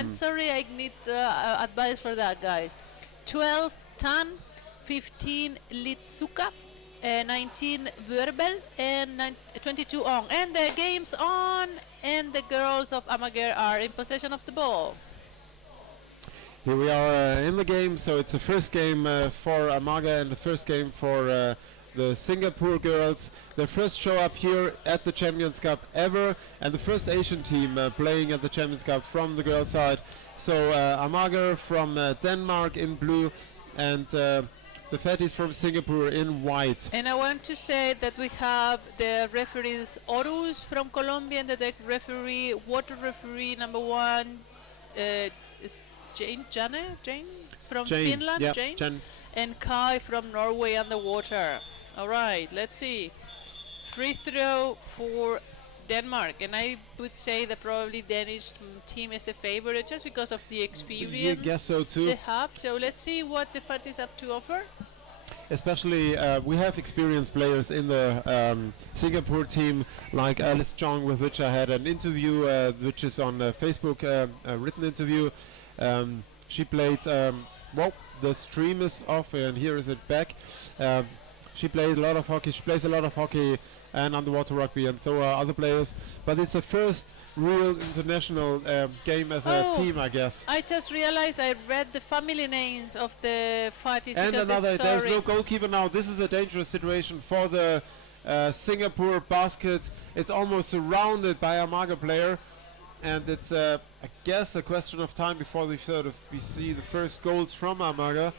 I'm sorry, I need advice for that, guys. 12 Tan, 15 Litsuka, 19 Verbal, and 22 On. And the game's on, and the girls of Amager are in possession of the ball. Here we are in the game, so it's the first game for Amager and the first game for the Singapore girls. Their first show up here at the Champions Cup ever, and the first Asian team playing at the Champions Cup from the girls' side. So Amager from Denmark in blue, and the Fatties from Singapore in white. And I want to say that we have the referees Horus from Colombia and the deck referee, water referee number 1 is Jane from Finland, yeah, Jane, and Kai from Norway underwater. All right, let's see. Free throw for Denmark, and I would say that probably Danish team is the favorite just because of the experience. You guess so too. They have. So let's see what the Fatties have to offer. Especially, we have experienced players in the Singapore team, like Alice Chong, with which I had an interview, which is on Facebook, a written interview. She played, well, the stream is off, and here is it back. She played a lot of hockey. She plays a lot of hockey and underwater rugby, and so are other players. But it's the first real international game as a team, I guess. I just realized I read the family names of the Fatties. And another, there's no goalkeeper now. This is a dangerous situation for the Singapore basket. It's almost surrounded by a Amager player, and it's, I guess, a question of time before we see the first goals from Amager.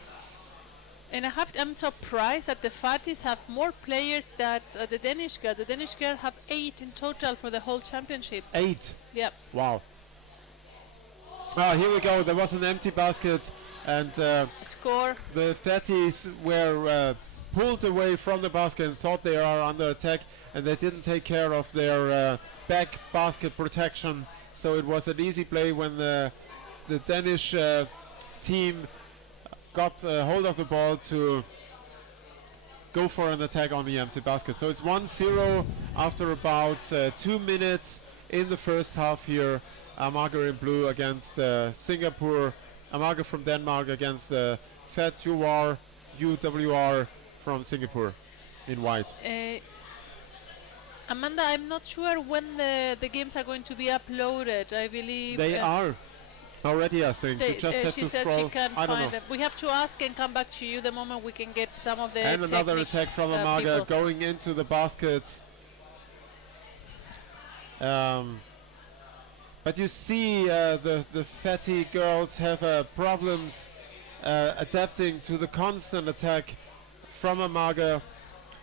And I'm surprised that the Fatties have more players than the Danish girl. The Danish girl have 8 in total for the whole championship. 8? Yep. Wow. Ah, here we go. There was an empty basket, and score. The Fatties were pulled away from the basket and thought they are under attack, and they didn't take care of their back basket protection. So it was an easy play when the Danish team got hold of the ball to go for an attack on the empty basket. So it's 1-0 after about 2 minutes in the first half here. Amager in blue against Singapore. Amager from Denmark against FATUWR UWR from Singapore in white. Amanda, I'm not sure when the games are going to be uploaded. I believe they are already, I think. You just have she to said scroll. she can't find them. We have to ask and come back to you the moment we can get some of the and another attack from Amager going into the basket. But you see the Fatty girls have problems adapting to the constant attack from Amager,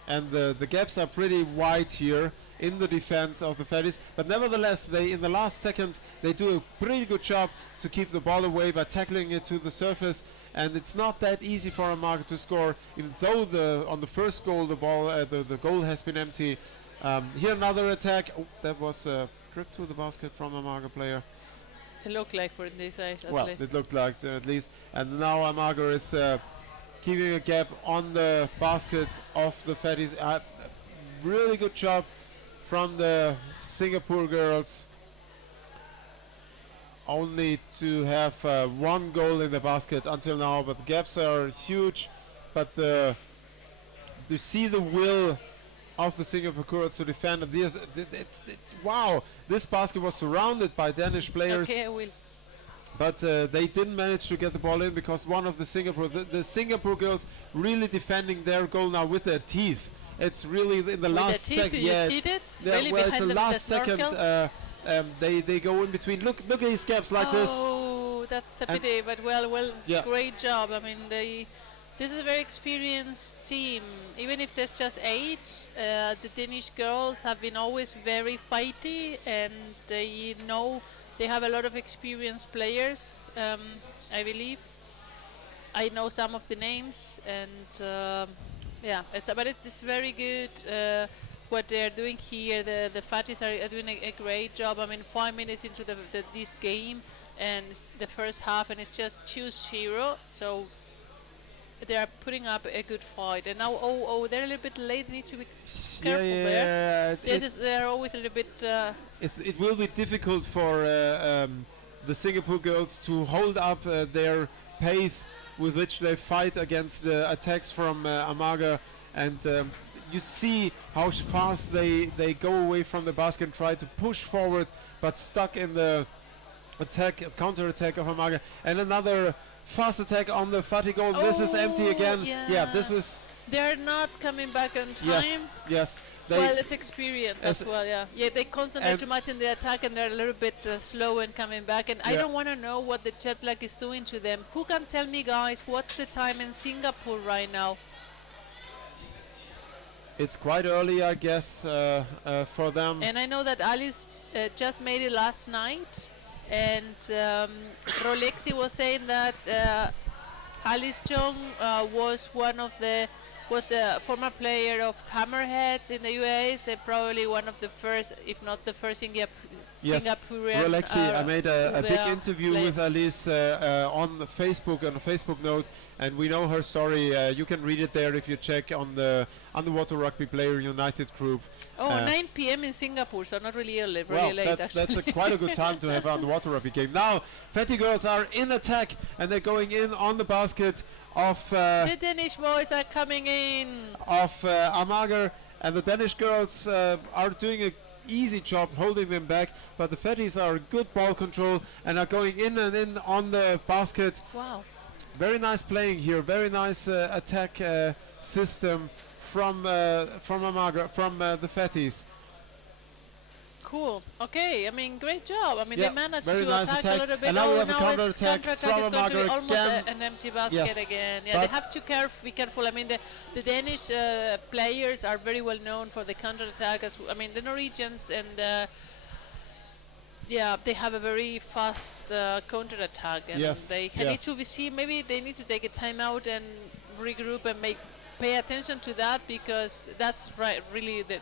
and the gaps are pretty wide here in the defense of the Fatties, but nevertheless they, in the last seconds, they do a pretty good job to keep the ball away by tackling it to the surface, and it's not that easy for Amager to score, even though on the first goal the goal has been empty. Here another attack. Oh, that was a trip to the basket from a Amager player. It looked like for this side. Well, it looked like at least, and now Amager is keeping a gap on the basket of the Fatties. Really good job from the Singapore girls, only to have one goal in the basket until now, but the gaps are huge. But you see the will of the Singapore girls to defend. Wow, this basket was surrounded by Danish players. Okay, I will. But they didn't manage to get the ball in because one of the Singapore girls really defending their goal now with their teeth. It's really in the last second. Yeah, you see it? Yeah, really well, it's the behind last second. They go in between. Look at these gaps like this. Oh, that's a pity. But well, yeah. Great job. I mean, this is a very experienced team. Even if there's just 8, the Danish girls have been always very fighty, and they know they have a lot of experienced players. I believe. I know some of the names, and. Yeah, but it's very good what they're doing here. The Fatties are doing a great job. I mean, 5 minutes into this game, and the first half, and it's just 2-0. So they are putting up a good fight. And now, they're a little bit late. They need to be careful there. They're always a little bit. It will be difficult for the Singapore girls to hold up their pace with which they fight against the attacks from Amager, and you see how fast they go away from the basket and try to push forward, but stuck in the counter attack of Amager. And another fast attack on the FATUWR goal. This is empty again. Yeah, this is. They're not coming back on time. Yes. Well, it's experience as well, yeah. Yeah, they concentrate too much in the attack and they're a little bit slow in coming back. And I don't want to know what the jet lag is doing to them. Who can tell me, guys, what's the time in Singapore right now? It's quite early, I guess, for them. And I know that Alice just made it last night. And Rolexi was saying that Alice Chong was a former player of Hammerheads in the US, and probably one of the first, if not the first, Singaporean. Rolexi, I made a big interview with Alice on the Facebook, on a Facebook note, and we know her story. You can read it there if you check on the Underwater Rugby Player United group. Oh, 9 p.m. in Singapore, so not really early, well, late. That's quite a good time to have an underwater rugby game. Now, FATUWR girls are in attack, and they're going in on the basket of the Danish boys are coming in of Amager, and the Danish girls are doing a easy job holding them back, but the Fatties are good ball control and are going in and in on the basket. Wow. Very nice playing here, very nice attack system from Amager, from the Fatties. Cool. Okay, I mean, great job. I mean, they managed to nice attack a little bit. And now we have a counter attack attack from is going to be Amager almost again. an empty basket again. Yeah, they have to be careful. I mean, the Danish players are very well known for the counter attack. I mean, the Norwegians and yeah, they have a very fast counter attack, and they need to see. Maybe they need to take a timeout and regroup and pay attention to that, because that's really the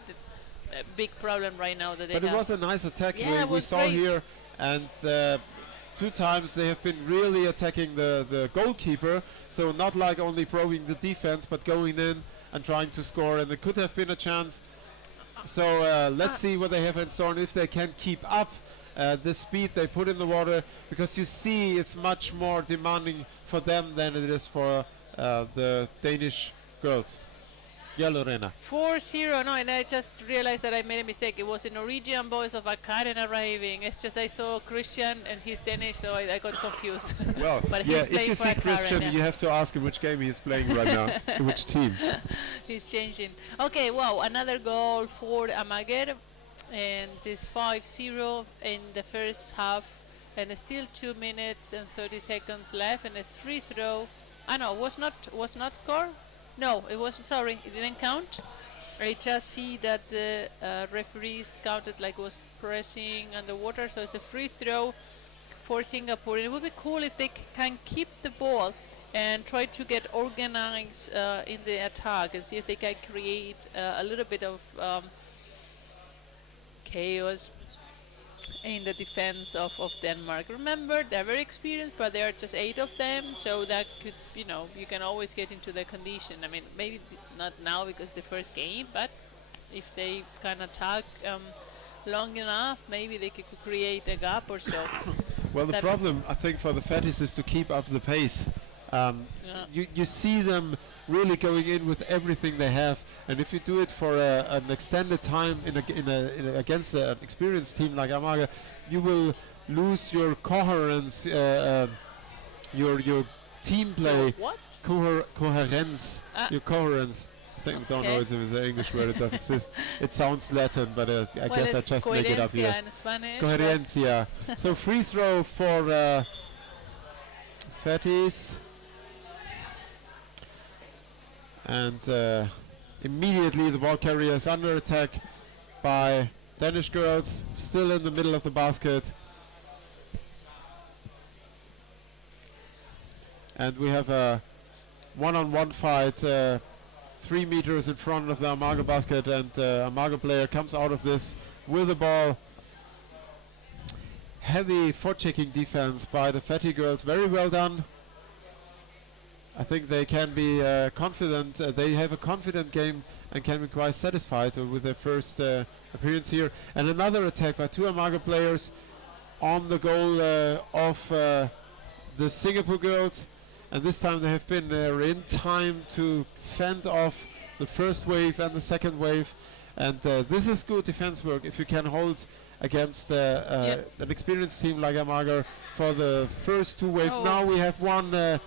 big problem right now that they have. But it was a nice attack we saw great here, and 2 times they have been really attacking the goalkeeper, so not like only probing the defense, but going in and trying to score, and it could have been a chance. So let's see what they have in store and if they can keep up the speed they put in the water, because you see it's much more demanding for them than it is for the Danish girls. Yeah, Lorena. 4-0. No, and I just realized that I made a mistake. It was the Norwegian boys of Akaren arriving. It's just I saw Christian and he's Danish, so I got confused. Well, but he's if you see Christian, you have to ask him which game he's playing right now, which team. He's changing. Okay, wow, another goal for Amager, and it's 5-0 in the first half, and it's still 2 minutes and 30 seconds left, and it's free throw. No, was not score. No, it wasn't. Sorry, it didn't count. I just see that the referees counted like it was pressing underwater, so it's a free throw for Singapore. And it would be cool if they can keep the ball and try to get organized in the attack and see if they can create a little bit of chaos in the defense of Denmark. Remember, they're very experienced, but there are just 8 of them, so that could, you can always get into the condition. I mean, maybe not now because it's the first game, but if they can attack long enough, maybe they could create a gap or so. Well, the problem, I think, for the Fatties is to keep up the pace. You see them really going in with everything they have, and if you do it for an extended time against an experienced team like Amager, you will lose your coherence, your team play, coherence, your coherence. I don't know if it's an English word, it does exist. It sounds Latin, but I guess I just make it up here. In Spanish. Coherencia. So free throw for Fatties. And immediately the ball carrier is under attack by Danish girls, still in the middle of the basket. And we have a one-on-one fight 3 meters in front of the Amager basket, and Amager player comes out of this with the ball. Heavy forechecking defense by the FATUWR girls, very well done. I think they can be confident. They have a confident game and can be quite satisfied with their first appearance here. And another attack by 2 Amager players. on the goal of the Singapore girls, and this time they have been in time to fend off the first wave and the second wave, and this is good defense work if you can hold against an experienced team like Amager for the first two waves. Now we have one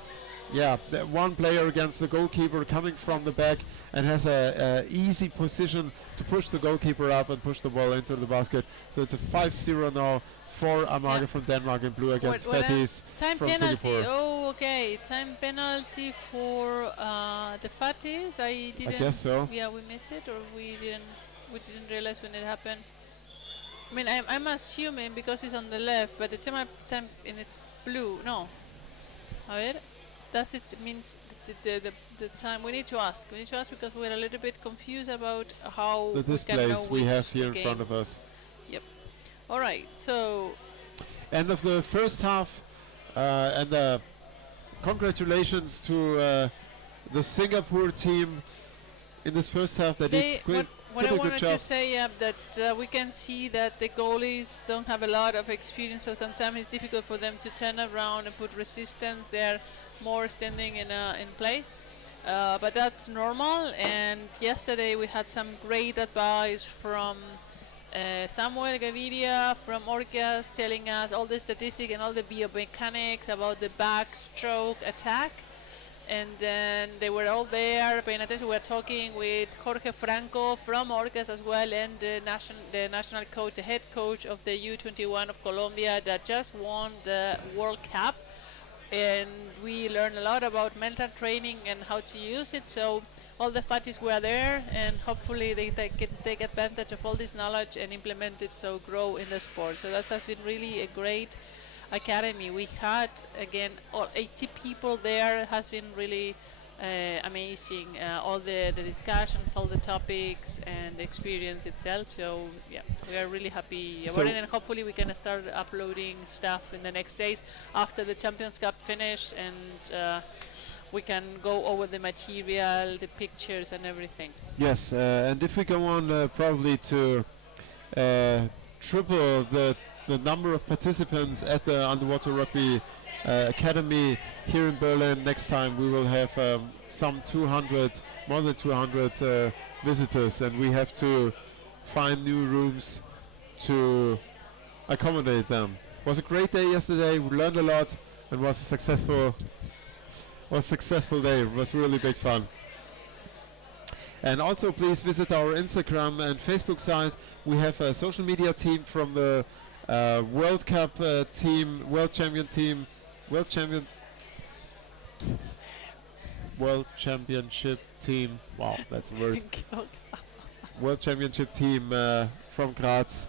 one player against the goalkeeper coming from the back and has a easy position to push the goalkeeper up and push the ball into the basket. So it's a 5-0 now for Amager from Denmark in blue against Fatties from Singapore. Oh, okay. Time penalty for the Fatties. I guess so. Yeah, we missed it, or we didn't realize when it happened. I mean, I'm assuming because it's on the left, but it's time and it's blue. No. A ver. Does it means the time? We need to ask. We need to ask because we're a little bit confused about how the displays we have here in front of us. Yep. All right. So. End of the first half, and congratulations to the Singapore team in this first half. They did what I wanted to say, that we can see that the goalies don't have a lot of experience, so sometimes it's difficult for them to turn around and put resistance. They're more standing in place, but that's normal. And yesterday we had some great advice from Samuel Gaviria from Orcas, telling us all the statistics and all the biomechanics about the backstroke attack. And then they were all there paying attention. We were talking with Jorge Franco from Orcas as well, and the national coach, the head coach of the U21 of Colombia that just won the World Cup. And we learned a lot about mental training and how to use it. So all the Fatties were there, and hopefully they can take advantage of all this knowledge and implement it, so grow in the sport. So that has been really a great academy. We had again all 80 people there. It has been really amazing, all the discussions, all the topics, and the experience itself. So yeah, we are really happy about it, and hopefully we can start uploading stuff in the next days after the Champions Cup finish, and we can go over the material, the pictures, and everything. Yes, and if we go on probably to triple the number of participants at the Underwater Rugby Academy here in Berlin. Next time we will have some 200, more than 200 visitors, and we have to find new rooms to accommodate them. It was a great day yesterday. We learned a lot, and was a successful day. It was really big fun. And also please visit our Instagram and Facebook site. We have a social media team from the World Cup team, World Championship team. Wow, that's a word. World Championship team from Graz.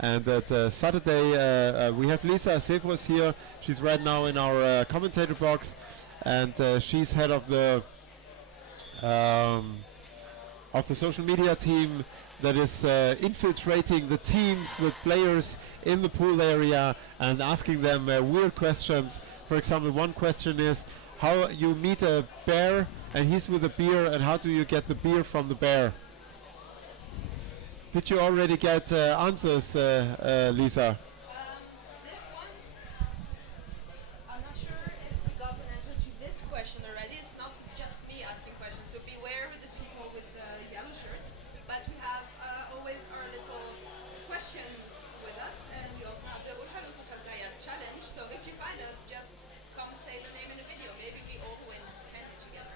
And at Saturday we have Lisa Sebros here. She's right now in our commentator box, and she's head of the social media team that is infiltrating the teams, the players in the pool area, and asking them weird questions. For example, one question is how you meet a bear and he's with a beer, and how do you get the beer from the bear? Did you already get answers, Lisa? This one, I'm not sure if we got an answer to this question already. It's not just me asking questions, so beware with the people with the yellow shirts. But we have always our little questions with us, and we also have the Urhano Sukaldaya challenge. So if you find us, just come say the name in the video. Maybe we all win candy together.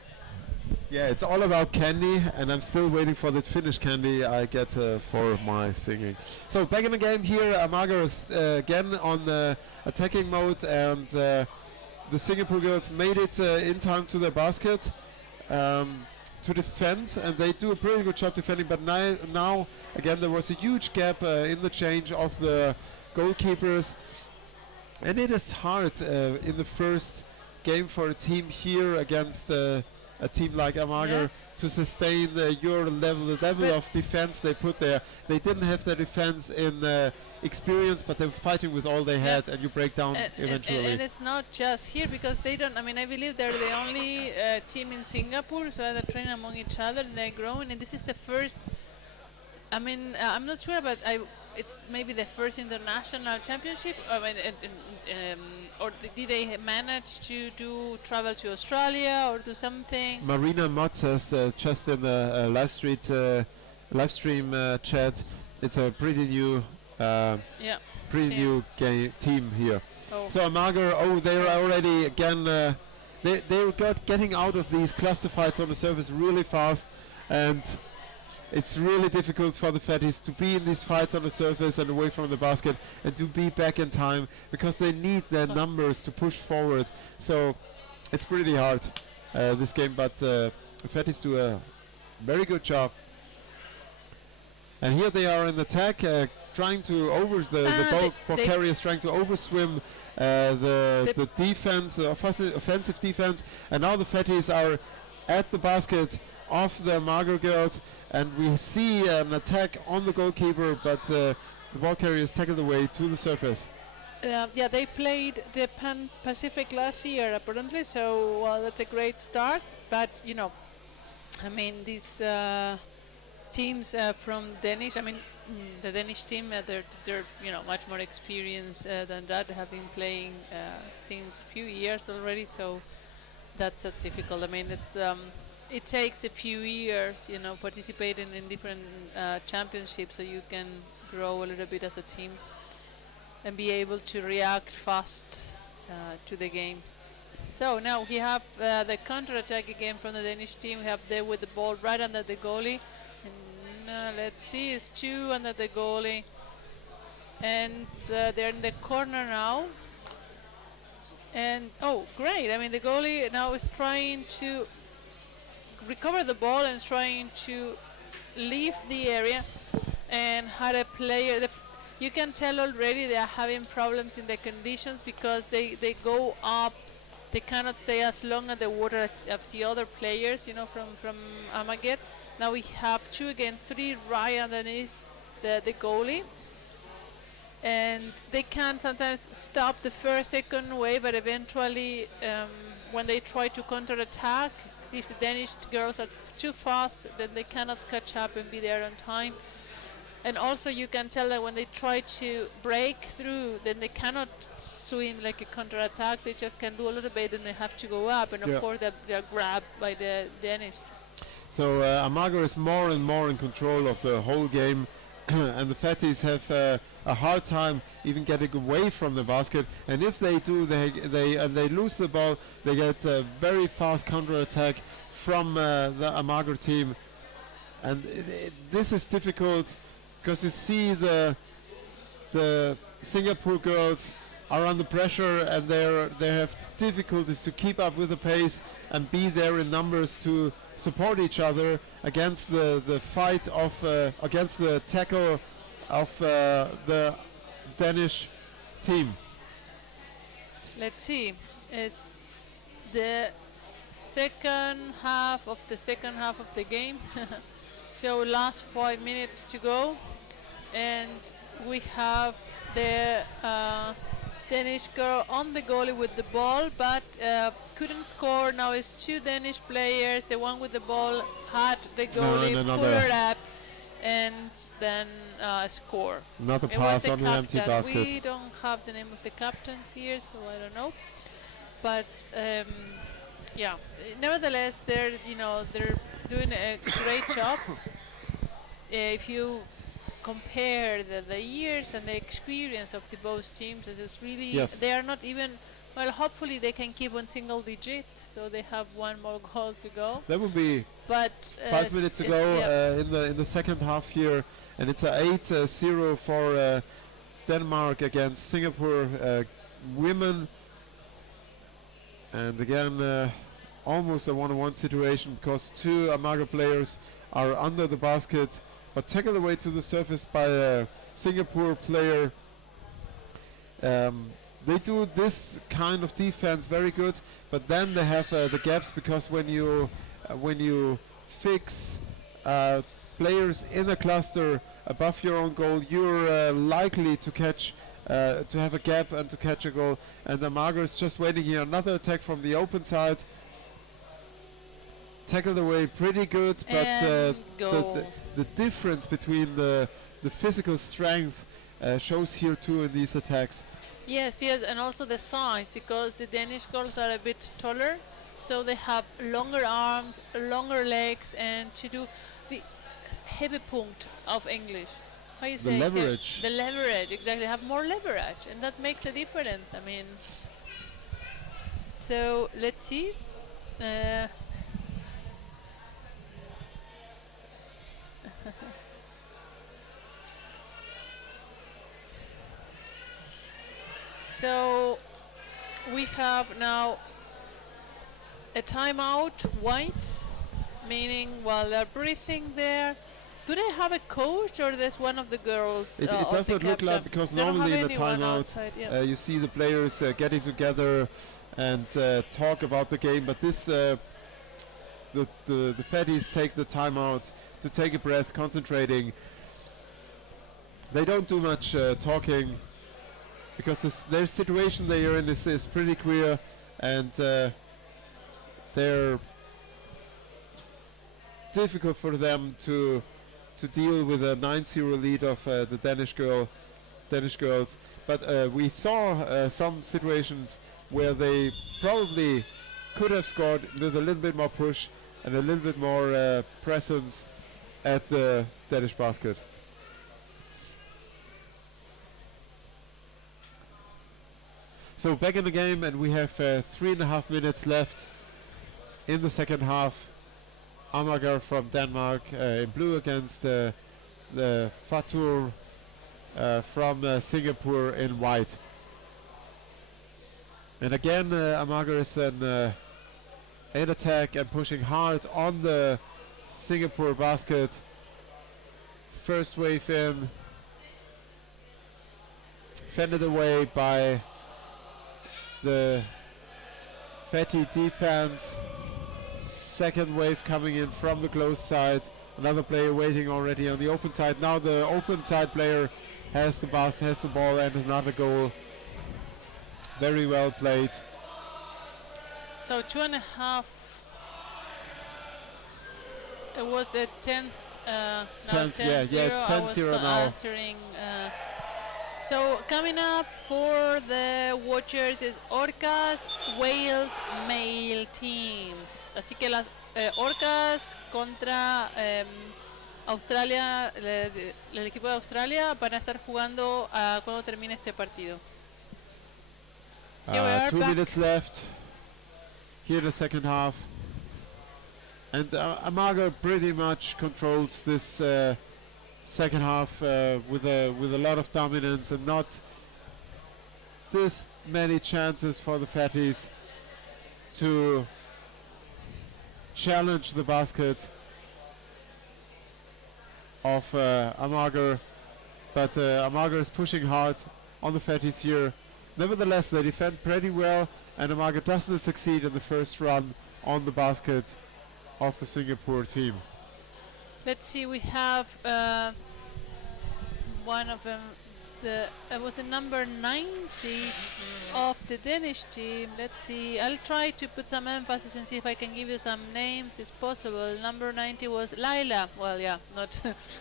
Yeah, it's all about candy, and I'm still waiting for the Finnish candy I get for my singing. So back in the game here, Amager is again on the attacking mode, and the Singapore girls made it in time to the basket to defend, and they do a pretty good job defending. But now again there was a huge gap in the change of the goalkeepers, and it is hard in the first game for a team here against a team like Amager to sustain your level, the level But- of defense they put there. They didn't have the defense in experience, but they were fighting with all they Yeah. had, and you break down eventually. And it's not just here because they don't. I mean, I believe they're the only team in Singapore, so they're training among each other and they're growing. And this is the first. I mean, I'm not sure, but it's maybe the first international championship. I mean, or did they manage to do travel to Australia or do something? Marina Mott says just in the live stream chat, it's a pretty new Yeah. Team. team here. Oh. So Amager, they're already again. They got getting out of these cluster fights on the surface really fast, and it's really difficult for the fatties to be in these fights on the surface and away from the basket and to be back in time because they need their numbers to push forward. So it's pretty hard this game, but the fatties do a very good job. And here they are in attack, trying to the ball carriers trying to overswim the defense, offensive defense, and now the fatties are at the basket of the Amager girls, and we see an attack on the goalkeeper, but the ball carriers tackled away to the surface. Yeah, they played the Pan Pacific last year apparently, so that's a great start. But you know, I mean these teams from Danish. I mean the Danish team, they're you know much more experienced than that. They have been playing since a few years already, so that's difficult. I mean it takes a few years, you know, participating in different championships so you can grow a little bit as a team and be able to react fast to the game. So now we have the counter-attack again from the Danish team. We have there with the ball right under the goalie. And let's see, it's 2 under the goalie. And they're in the corner now. And, oh, great. I mean, the goalie now is trying to recover the ball and is trying to leave the area and had a player. You can tell already they are having problems in the conditions because they go up. They cannot stay as long at the water as the other players, you know, from Amager. Now we have 2 again, 3 right underneath the goalie. And they can sometimes stop the first, second wave, but eventually when they try to counter-attack, if the Danish girls are too fast, then they cannot catch up and be there on time. And also you can tell that when they try to break through, then they cannot swim like a counter-attack. They just can do a little bit and they have to go up. And of course they're grabbed by the Danish. So Amager is more and more in control of the whole game. And the fatties have a hard time even getting away from the basket. And if they do, they lose the ball. They get a very fast counter-attack from the Amager team. And this is difficult because you see the Singapore girls are under pressure and they have difficulties to keep up with the pace and be there in numbers to support each other against the fight of against the tackle of the Danish team. Let's see. It's the second half of the game. So last 5 minutes to go, and we have the Danish girl on the goalie with the ball, but couldn't score. Now it's 2 Danish players. The one with the ball had the goalie pull her up and then score. Another pass on the empty basket. We don't have the name of the captains here, so I don't know. But yeah, nevertheless, they're doing a great job. If you compare the years and the experience of the both teams, it's really they are not even. Well, hopefully they can keep on single digit, so they have 1 more goal to go. That would be. But 5 minutes to go in the second half here, and it's a 8-0 for Denmark against Singapore women. And again, almost a 1-on-1 situation because 2 Amager players are under the basket, but tackled away to the surface by a Singapore player. They do this kind of defense very good, but then they have the gaps because when you fix players in a cluster above your own goal, you're likely to catch, to have a gap and to catch a goal. And Amager is just waiting here. Another attack from the open side. Tackled away pretty good, but the difference between the physical strength shows here too in these attacks. Yes, yes, and also the size, because the Danish girls are a bit taller, so they have longer arms, longer legs, and to do the heavy punkt of English. How you say? The leverage. The leverage, exactly. Have more leverage, and that makes a difference. I mean, so let's see. So we have now a timeout, white, meaning while they're breathing there. Do they have a coach, or there's one of the girls? It does not look like, because normally in the timeout you see the players getting together and talk about the game, but this the fatties take the timeout to take a breath, concentrating. They don't do much talking, because their situation they are in is pretty clear, and they're difficult for them to deal with a 9-0 lead of the Danish girls. But we saw some situations where they probably could have scored with a little bit more push and a little bit more presence at the Danish basket. So back in the game, and we have 3.5 minutes left in the second half. Amager from Denmark in blue against the FATUWR from Singapore in white. And again, Amager is in attack and pushing hard on the Singapore basket. First wave in, fended away by the fatty defense. Second wave coming in from the close side. Another player waiting already on the open side. Now the open side player has the ball, and another goal. Very well played. So 2.5. It was the 10th. 10th, yeah, it's 10-0 now. Answering. So coming up for the watchers is Orcas Wales male teams. Así que las Orcas contra Australia, el equipo de Australia van a estar jugando cuando termine este partido. 2 minutes left here in the second half, and Amager pretty much controls this second half with a lot of dominance, and not this many chances for the fatties to challenge the basket of Amager. But Amager is pushing hard on the fatties here. Nevertheless, they defend pretty well, and Amager doesn't succeed in the first run on the basket of the Singapore team. Let's see, we have one of them, it was the number 90 of the Danish team. Let's see, I'll try to put some emphasis and see if I can give you some names. It's possible. Number 90 was Laila. Well, yeah, not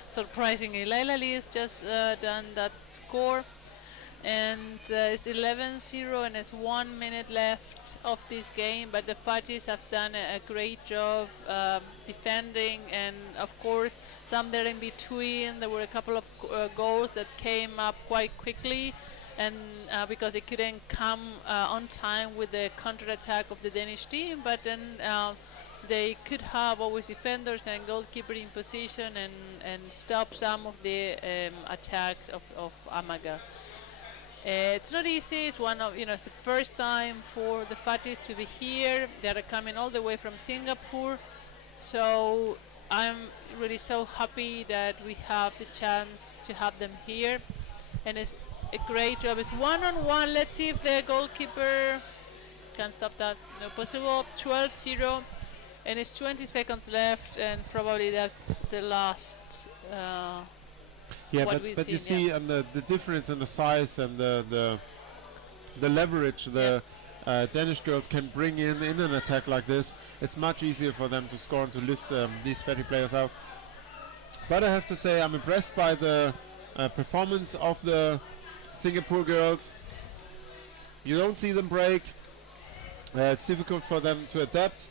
surprisingly. Laila Lee has just done that score. And it's 11-0, and it's 1 minute left of this game, but the fatties have done a great job defending, and of course some there in between. There were a couple of goals that came up quite quickly, and because they couldn't come on time with the counter-attack of the Danish team, but then they could have always defenders and goalkeeper in position and stop some of the attacks of Amager. It's not easy. It's one of, it's the first time for the fatties to be here. They're coming all the way from Singapore, so I'm really so happy that we have the chance to have them here, and it's a great job. It's one-on-one. Let's see if the goalkeeper can stop that. No possible. 12-0. And it's 20 seconds left, and probably that's the last. Yeah, what but we've you seen, see the difference in the size and the leverage the Danish girls can bring in an attack like this. It's much easier for them to score and to lift these fatty players out. But I have to say I'm impressed by the performance of the Singapore girls. You don't see them break. It's difficult for them to adapt